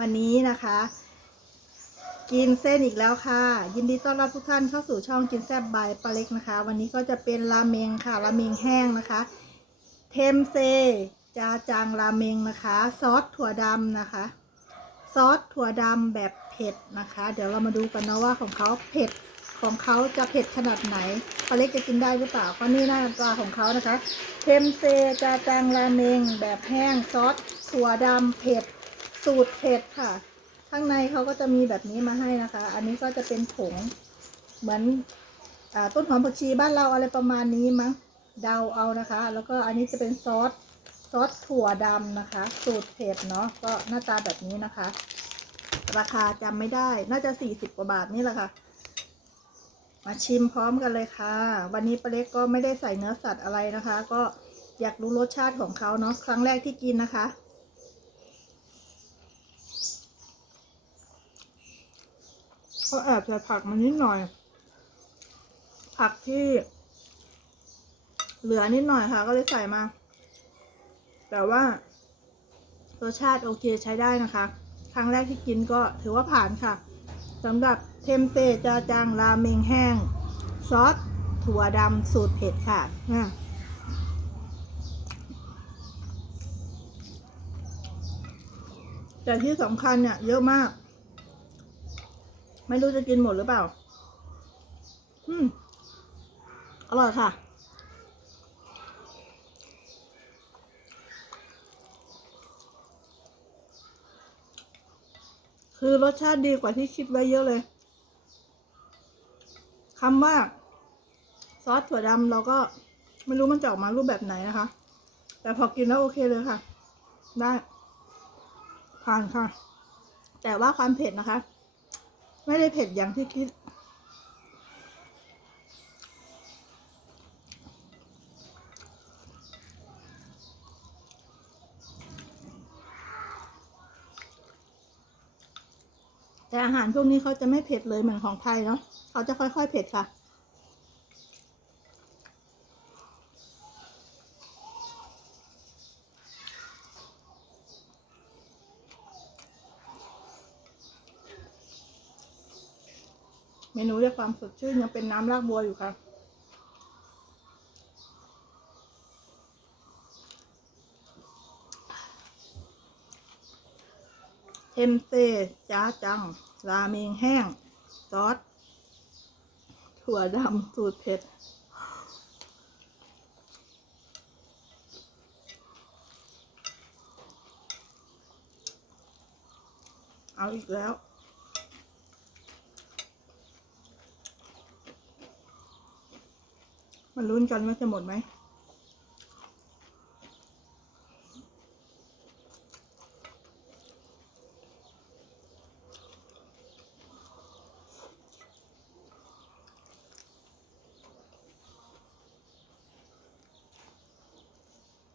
วันนี้นะคะ กินเส้นอีกแล้วค่ะ ยินดีต้อนรับทุกท่านเข้าสู่ช่องกินแซ่บบายปลาเล็กนะคะ วันนี้ก็จะเป็นราเมงค่ะราเมงแห้งนะคะ เทมเซจาจังราเมงนะคะ ซอสถั่วดำนะคะ ซอสถั่วดำแบบเผ็ดนะคะ เดี๋ยวเรามาดูกันนะว่าของเขาเผ็ดของเขาจะเผ็ดขนาดไหนปลาเล็กจะกินได้หรือเปล่าก็นี่หน้าตาของเขานะคะ เทมเซจาจังราเมงแบบแห้งซอสถั่วดำเผ็ด สูตรเผ็ดค่ะ ข้างในเขาก็จะมีแบบนี้มาให้นะคะ อันนี้ก็จะเป็นผงเหมือนอต้นหอมผักชีบ้านเราอะไรประมาณนี้มั้งเดาเอานะคะ แล้วก็อันนี้จะเป็นซอสซอสถั่วดำนะคะ สูตรเผ็ดเนาะก็หน้าตาแบบนี้นะคะ ราคาจำไม่ได้น่าจะสี่สิบกว่าบาทนี่แหละค่ะ มาชิมพร้อมกันเลยค่ะ วันนี้ป้าเล็กก็ไม่ได้ใส่เนื้อสัตว์อะไรนะคะ ก็อยากรู้รสชาติของเขาเนาะครั้งแรกที่กินนะคะ ก็แอบใส่ผักมานิดหน่อย ผักที่ เหลือนิดหน่อยค่ะ ก็เลยใส่มา แต่ว่ารสชาติโอเคใช้ได้นะคะ ครั้งแรกที่กินก็ถือว่าผ่านค่ะสำหรับเทมเซจาจังราเมงแห้ง ซอสถั่วดำสูตรเผ็ดค่ะอะแต่ที่สำคัญเนี่ยเยอะมาก ไม่รู้จะกินหมดหรือเปล่า อืม อร่อยค่ะ คือรสชาติดีกว่าที่คิดไว้เยอะเลยคำว่า ซอสถั่วดำเราก็ไม่รู้มันจะออกมารูปแบบไหนนะคะ แต่พอกินแล้วโอเคเลยค่ะ ได้ ผ่านค่ะ แต่ว่าความเผ็ดนะคะ ไม่ได้เผ็ดอย่างที่คิด แต่อาหารพวกนี้เขาจะไม่เผ็ดเลยเหมือนของไทยเนาะเขาจะค่อยๆเผ็ดค่ะ เมนูเรียกความสดชื่นยังเป็นน้ำรากบัวอยู่ค่ะ เทมเซจ้าจัง ราเมงแห้ง ซอส ถั่วดำสูตรเผ็ด เอาอีกแล้ว มันลุ้นกันว่าจะหมดไหม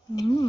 อืม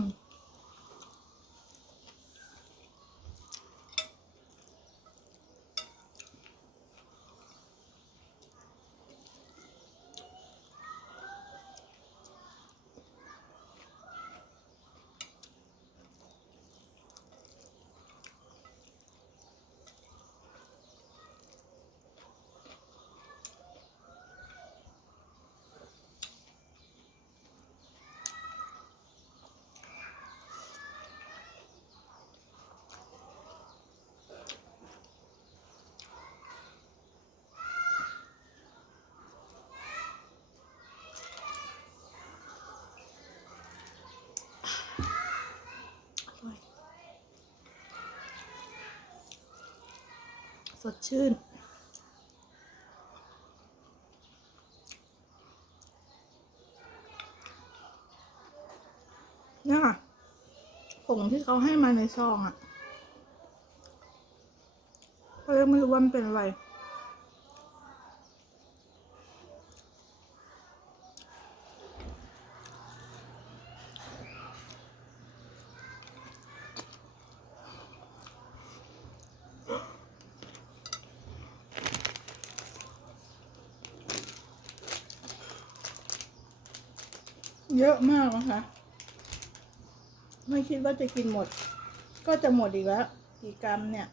สดชื่นเนี่ยค่ะผงที่เขาให้มาในซองอะ่ะก็เลยไม่รู้ว่ามันเป็นอะไร เยอะมากนะคะ ไม่คิดว่าจะกินหมด ก็จะหมดอีกแล้ว กี่กรัมเนี่ย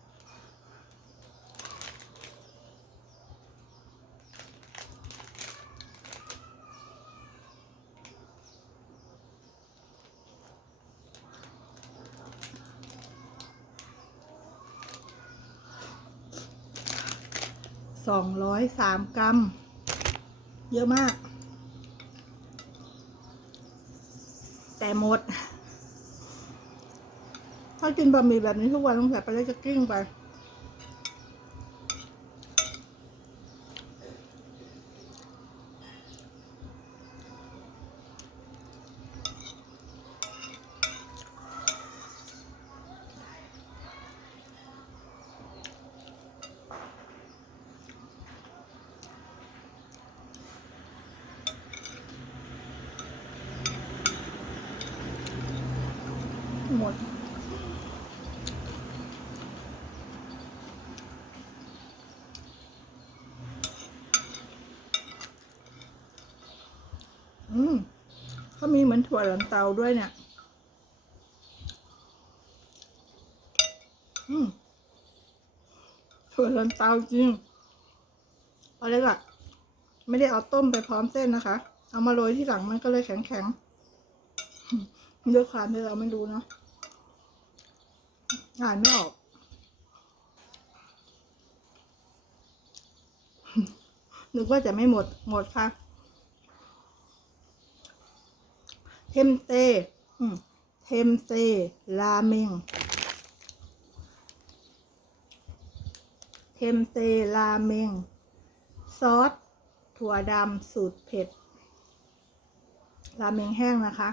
สองร้อยสามกรัม เยอะมาก แต่หมด ถ้ากินบะหมี่แบบนี้ทุกวันต้องใส่ไปเลยจะกิ้งไป หมด อืมเขามีเหมือนถั่วลันเตาด้วยเนี่ย อืมถั่วลันเตาจริงเอาเลยล่ะ ไม่ได้เอาต้มไปพร้อมเส้นนะคะ เอามาโรยที่หลังมันก็เลยแข็งแข็งๆด้วยความที่เราไม่รู้เนาะ อ่านไม่ออกนึกว่าจะไม่หมด หมดค่ะ เทมเตอืมเทมเตราเมง เทมเตราเมง ซอส ถั่วดำสูตรเผ็ด ราเมงแห้งนะคะ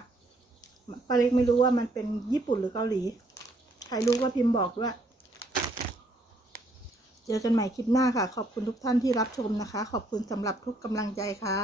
ป้าเล็กไม่รู้ว่ามันเป็นญี่ปุ่นหรือเกาหลี ใครรู้ก็พิมพ์บอกด้วย เจอกันใหม่คลิปหน้าค่ะ ขอบคุณทุกท่านที่รับชมนะคะ ขอบคุณสำหรับทุกกำลังใจค่ะ